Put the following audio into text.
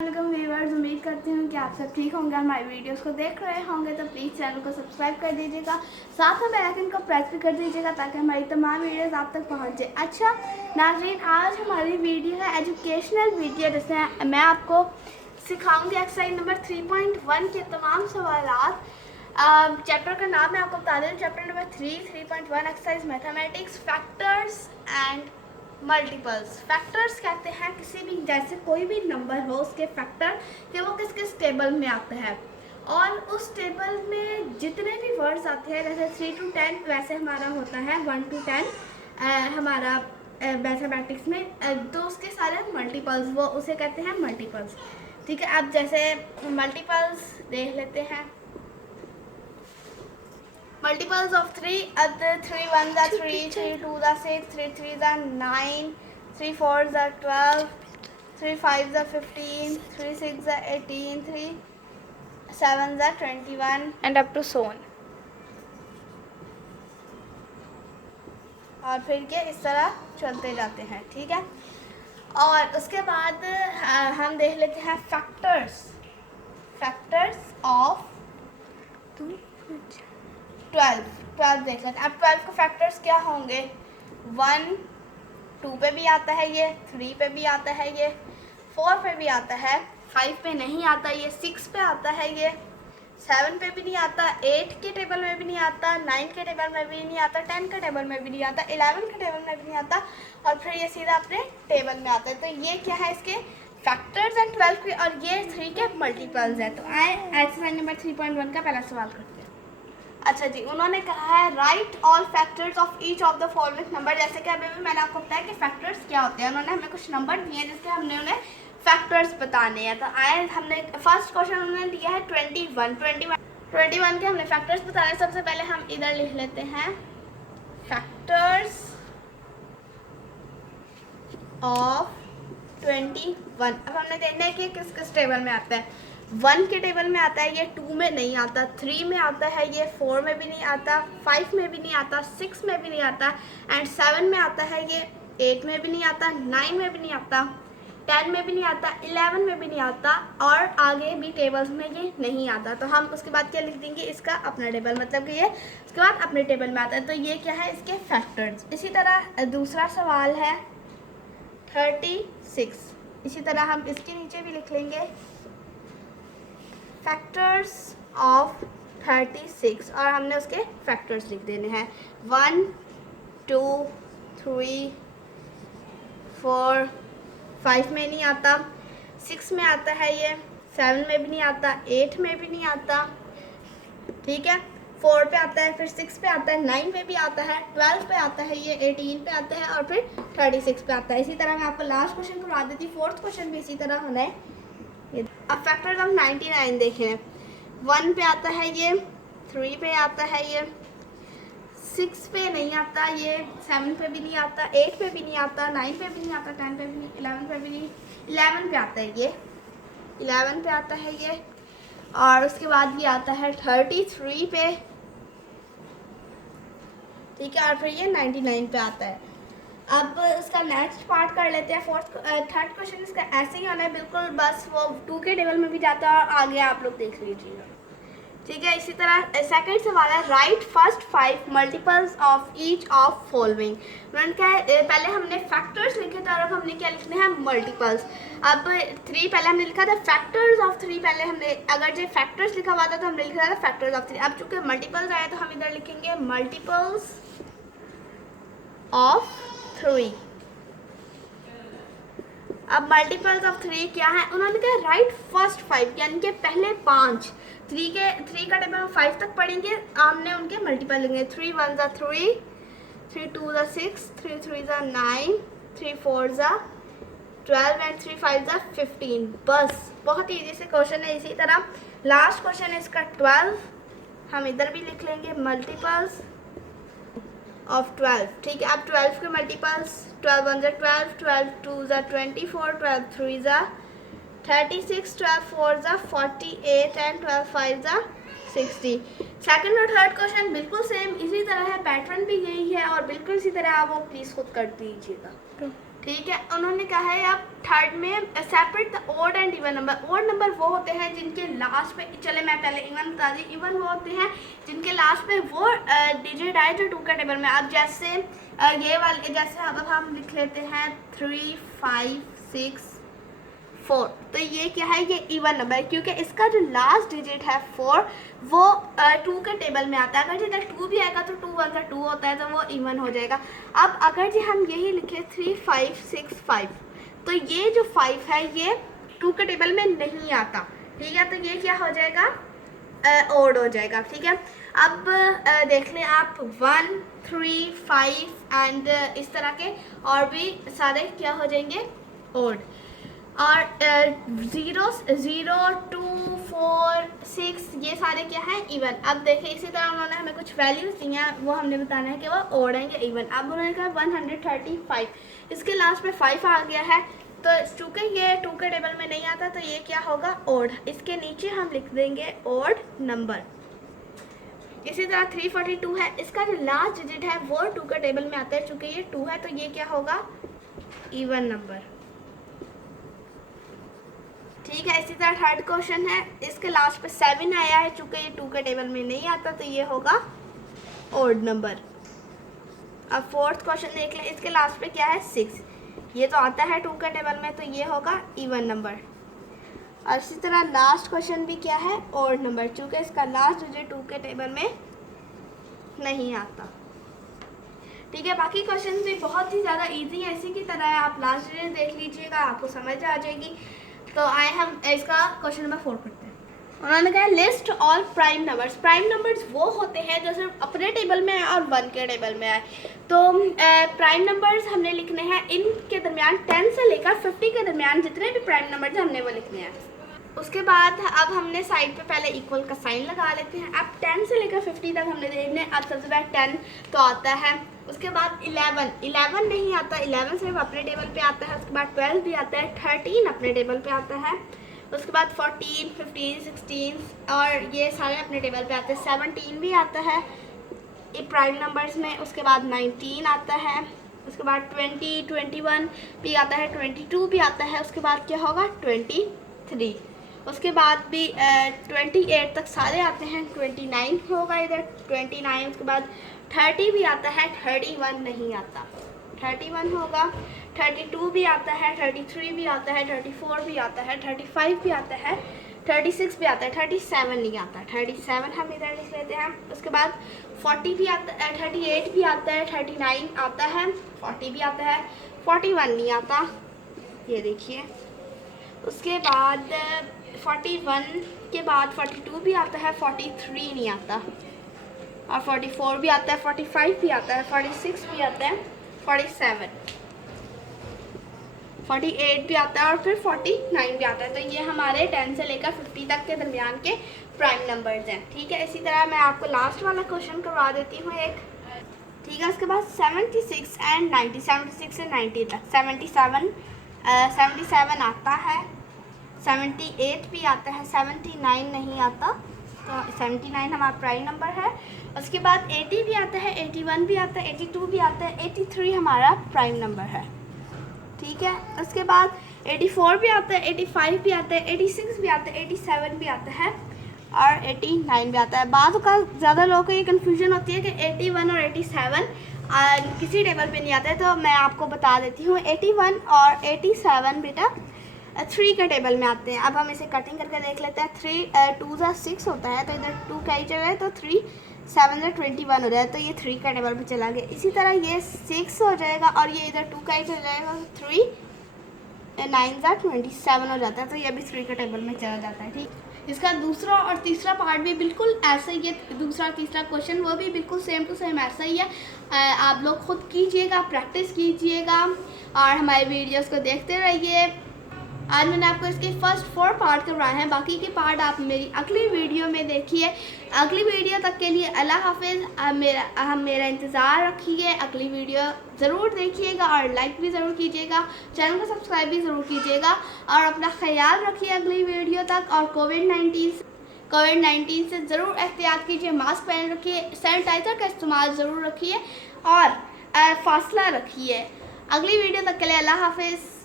Viewers, उम्मीद करती हूँ कि आप सब ठीक होंगे। हमारी वीडियोस को देख रहे होंगे तो प्लीज़ चैनल को सब्सक्राइब कर दीजिएगा, साथ में बेल आइकन को प्रेस भी कर दीजिएगा ताकि हमारी तमाम वीडियोस आप तक पहुँचे। अच्छा नाज़रीन, आज हमारी वीडियो है एजुकेशनल वीडियो, जिसमें मैं आपको सिखाऊंगी एक्सरसाइज नंबर 3.1 के तमाम सवालात। चैप्टर का नाम मैं आपको बता दें, chapter number 3.1 exercise mathematics, factors and multiples. Factors कहते हैं किसी भी, जैसे कोई भी नंबर हो उसके फैक्टर कि वो किस किस टेबल में आता है, और उस टेबल में जितने भी वर्ड्स आते हैं, जैसे 3 to 10 वैसे हमारा होता है 1 to 10 हमारा मैथमेटिक्स में, तो उसके सारे मल्टीपल्स वो उसे कहते हैं मल्टीपल्स। ठीक है, अब जैसे मल्टीपल्स देख लेते हैं। Multiples of 3, अब 3 1s are 3, 3 2s are 6, 3 3s are 9, 3 4s are 12, 3 5s are 15, 3 6s are 18, 3 7s are 21 and up to so on। और फिर ये इस तरह चलते जाते हैं। ठीक है, और उसके बाद हम देख लेते हैं फैक्टर्स ऑफ 12 देख लेते हैं। अब 12 के फैक्टर्स क्या होंगे? 1 2 पे भी आता है, ये 3 पे भी आता है, ये 4 पे भी आता है, 5 पे नहीं आता, ये 6 पे आता है, ये 7 पे भी नहीं आता, 8 के टेबल में भी नहीं आता, 9 के टेबल में भी नहीं आता, 10 के टेबल में भी नहीं आता, 11 के टेबल में भी नहीं आता, और फिर ये सीधा अपने टेबल में आता है। तो ये क्या है, इसके फैक्टर्स हैं 12 के, और ये 3 के मल्टीपल्स हैं। तो आए एक्सरसाइज नंबर 3.1 का पहला सवाल करते हैं। अच्छा जी, उन्होंने कहा है right all factors of each of the following number. जैसे कि अभी भी मैंने आपको बताया कि फैक्टर्स क्या होते हैं। उन्होंने हमें कुछ नंबर दिए हैं जिसके हमने उन्हें फैक्टर्स बताने हैं। तो आए, हमने फर्स्ट क्वेश्चन उन्होंने दिया है 21 के हमने फैक्टर्स बताने। सबसे पहले हम इधर लिख लेते हैं फैक्टर्स ऑफ 21। अब हमने देखना है कि किस किस टेबल में आता है। 1 के टेबल में आता है, ये 2 में नहीं आता, 3 में आता है, ये 4 में भी नहीं आता, 5 में भी नहीं आता, 6 में भी नहीं आता, एंड 7 में आता है, ये 8 में भी नहीं आता, 9 में भी नहीं आता, 10 में भी नहीं आता, 11 में भी नहीं आता, और आगे भी टेबल्स में ये नहीं आता। तो हम उसके बाद क्या लिख देंगे, इसका अपना टेबल, मतलब कि ये उसके बाद अपने टेबल में आता है। तो ये क्या है, इसके फैक्टर्स। इसी तरह दूसरा सवाल है 36। इसी तरह हम इसके नीचे भी लिख लेंगे फैक्टर्स ऑफ 36, और हमने उसके फैक्टर्स लिख देने हैं 1 2 3 4 5 में नहीं आता, 6 में आता है, ये 7 में भी नहीं आता, 8 में भी नहीं आता, ठीक है, 4 पे आता है, फिर 6 पे आता है, 9 पे भी आता है, 12 पे आता है, ये 18 पे आता है, और फिर 36 पे आता है। इसी तरह मैं आपको लास्ट क्वेश्चन करवा देती हूँ। फोर्थ क्वेश्चन भी इसी तरह होना है। अब फैक्टर्स ऑफ 99 देखें। 1 पे आता है, ये 3 पे आता है, ये 6 पे नहीं आता, ये 7 पे भी नहीं आता, 8 पे भी नहीं आता, 9 पे भी नहीं आता, 10 पे भी नहीं, 11 पे भी नहीं, 11 पे आता है, ये 11 पे आता है, ये, और उसके बाद ये आता है 33 पे, ठीक है, और फिर ये 99 पे आता है। अब इसका नेक्स्ट पार्ट कर लेते हैं। थर्ड क्वेश्चन इसका ऐसे ही होना है बिल्कुल, बस वो 2 के टेबल में भी जाता है, और आगे आप लोग देख लीजिएगा। ठीक है, इसी तरह सेकंड सवाल है right first 5 multiples of each of following. उन्होंने क्या है, पहले हमने फैक्टर्स लिखे थे और अब हमने क्या लिखने हैं, मल्टीपल्स। अब 3 पहले हमने लिखा था फैक्टर्स ऑफ 3, पहले हमने अगर जो फैक्टर्स लिखा हुआ था तो हमने लिखा था फैक्टर्स ऑफ 3। अब चूंकि मल्टीपल्स आया तो हम इधर लिखेंगे मल्टीपल्स ऑफ 3। अब मल्टीपल्स ऑफ 3 क्या है, उन्होंने कहा राइट फर्स्ट 5, यानी कि पहले 5। 3 का टेबल हम 5 तक पढ़ेंगे, हमने उनके मल्टीपल लेंगे। 3 1s are 3, 3 2s are 6, 3 3s are 9, 3 4s are 12 and 3 5s are 15। बस बहुत ईजी से क्वेश्चन है। इसी तरह लास्ट क्वेश्चन है इसका 12, हम इधर भी लिख लेंगे मल्टीपल्स ऑफ 12। ठीक है, अब 12 के multiples 12 1s are 12, 12 2s are 24, 12 3s are 36, 12 4s are 48 and 12 5s are 60। Second और थर्ड क्वेश्चन बिल्कुल सेम इसी तरह है, पैटर्न भी यही है, और बिल्कुल इसी तरह आप वो प्लीज़ खुद कर दीजिएगा। ठीक है। उन्होंने कहा है अब थर्ड में separate the odd and even number. Odd number वो होते हैं जिनके लास्ट पे, चले मैं पहले इवन बता दी, इवन वो होते हैं जिनके लास्ट पे वो डिजिट आए जो 2 के टेबल में। अब जैसे ये वाले, जैसे अब हम लिख लेते हैं 3 5 6 4, तो ये क्या है, ये इवन नंबर है क्योंकि इसका जो लास्ट डिजिट है 4 वो 2 के टेबल में आता है। अगर जिधर 2 भी आएगा तो 2 1 का 2 होता है, तो वो इवन हो जाएगा। अब अगर जी हम यही लिखें 3 5 6 5, तो ये जो 5 है ये 2 के टेबल में नहीं आता, ठीक है। तो ये क्या हो जाएगा, ओड हो जाएगा, ठीक है। अब देख लें आप 1 3 5 एंड इस तरह के और भी सारे क्या हो जाएंगे, ओड। और 0 0 2 4 6 ये सारे क्या है, इवन। अब देखें इसी तरह उन्होंने हमें कुछ वैल्यूज दी हैं, वो हमने बताना है कि वो ओड है या इवन। अब उन्होंने कहा 135, इसके लास्ट में 5 आ गया है, तो चूँकि ये 2 के टेबल में नहीं आता तो ये क्या होगा, ओड। इसके नीचे हम लिख देंगे ओड नंबर। इसी तरह 342 है, इसका जो लास्ट डिजिट है वो 2 के टेबल में आता है, चूँकि ये 2 है तो ये क्या होगा, इवन नंबर, ठीक है। इसी तरह थर्ड क्वेश्चन है, इसके लास्ट पे 7 आया है, चूँकि ये 2 के टेबल में नहीं आता तो ये होगा ओड नंबर। अब फोर्थ क्वेश्चन देख लें, इसके लास्ट पे क्या है, 6, ये तो आता है 2 के टेबल में तो ये होगा इवन नंबर। और इसी तरह लास्ट क्वेश्चन भी क्या है, ओड नंबर, चूँकि इसका लास्ट डिजिट 2 के टेबल में नहीं आता, ठीक है। बाकी क्वेश्चन भी बहुत ही ज़्यादा इजी है, इसी की तरह है, आप लास्ट डिजिट देख लीजिएगा आपको समझ आ जाएगी। तो आए हम इसका क्वेश्चन नंबर 4 करते हैं। उन्होंने कहा list all prime numbers. Prime numbers वो होते हैं जो सिर्फ अपने टेबल में आए और 1 के टेबल में आए। तो प्राइम नंबर्स हमने लिखने हैं इनके दरमियान 10 से लेकर 50 के दरमियान जितने भी प्राइम नंबर्स हैं हमने वो लिखने हैं। उसके बाद अब हमने साइड पे पहले इक्वल का साइन लगा लेते हैं। अब 10 से लेकर 50 तक हमने देखने, अब सबसे पहले 10 तो आता है, उसके बाद 11 नहीं आता, 11 सिर्फ अपने टेबल पे आता है। उसके बाद 12 भी आता है, 13 अपने टेबल पे आता है। उसके बाद 14 15 16 और ये सारे अपने टेबल पे आते हैं। 17 भी आता है ये प्राइम नंबर्स में। उसके बाद 19 आता है, उसके बाद 20 21 भी आता है, 22 भी आता है। उसके बाद क्या होगा, 23, उसके बाद भी 28 तक सारे आते हैं। 29 होगा इधर, 29। उसके बाद 30 भी आता है, 31 नहीं आता, 31 होगा। 32 भी आता है, 33 भी आता है, 34 भी आता है, 35 भी आता है, 36 भी आता है, 37 नहीं आता, 37 हम इधर लिख लेते हैं। उसके बाद 40 भी आता है, 38 भी आता है, 39 आता है, 40 भी आता है, 41 नहीं आता, ये देखिए। उसके बाद 41 के बाद 42 भी आता है, 43 नहीं आता, और 44 भी आता है, 45 भी आता है, 46 भी आता है, 47 48 भी आता है और फिर 49 भी आता है। तो ये हमारे 10 से लेकर 50 तक के दरमियान के प्राइम नंबर्स हैं, ठीक है। इसी तरह मैं आपको लास्ट वाला क्वेश्चन करवा देती हूँ एक, ठीक है। उसके बाद 76 एंड 90, 76 से 90 तक। 77 आता है, 78 भी आता है, 79 नहीं आता, तो 79 हमारा प्राइम नंबर है। उसके बाद 80 भी आता है, 81 भी आता है, 82 भी आता है, 83 हमारा प्राइम नंबर है, ठीक है। उसके बाद 84 भी आता है, 85 भी आता है, 86 भी आता है, 87 भी आता है और 89 भी आता है। बाद का ज़्यादा लोगों को ये कन्फ्यूजन होती है कि 81 और 87 किसी टेबल पे नहीं आते, तो मैं आपको बता देती हूँ 81 और 87 बेटा 3 के टेबल में आते हैं। अब हम इसे कटिंग करके देख लेते हैं। 3 2 ज़ा 6 होता है, तो इधर 2 कई जगह है, तो 3 7 ज़ा 21 हो जाए, तो ये 3 का टेबल पे चला गया। इसी तरह ये 6 हो जाएगा और ये इधर 2 का ही चला जाएगा, तो 3 9 ज़ा 27 हो जाता है, तो ये भी 3 का टेबल में चला जाता है, ठीक। इसका दूसरा और तीसरा पार्ट भी बिल्कुल ऐसा ही है, दूसरा और तीसरा क्वेश्चन वो भी बिल्कुल सेम टू सेम ऐसा ही है। आप लोग खुद कीजिएगा, प्रैक्टिस कीजिएगा और हमारे वीडियोस को देखते रहिए। आज मैंने आपको इसके फर्स्ट 4 पार्ट करवाए हैं, बाकी के पार्ट आप मेरी अगली वीडियो में देखिए। अगली वीडियो तक के लिए अल्लाह हाफिज़। मेरा इंतज़ार रखिए, अगली वीडियो ज़रूर देखिएगा और लाइक भी ज़रूर कीजिएगा, चैनल को सब्सक्राइब भी ज़रूर कीजिएगा और अपना ख्याल रखिए अगली वीडियो तक। और कोविड-19 से ज़रूर एहतियात कीजिए, मास्क पहन रखिए, सैनिटाइज़र का इस्तेमाल ज़रूर रखिए और फासला रखिए। अगली वीडियो तक के लिए अल्लाह हाफिज़।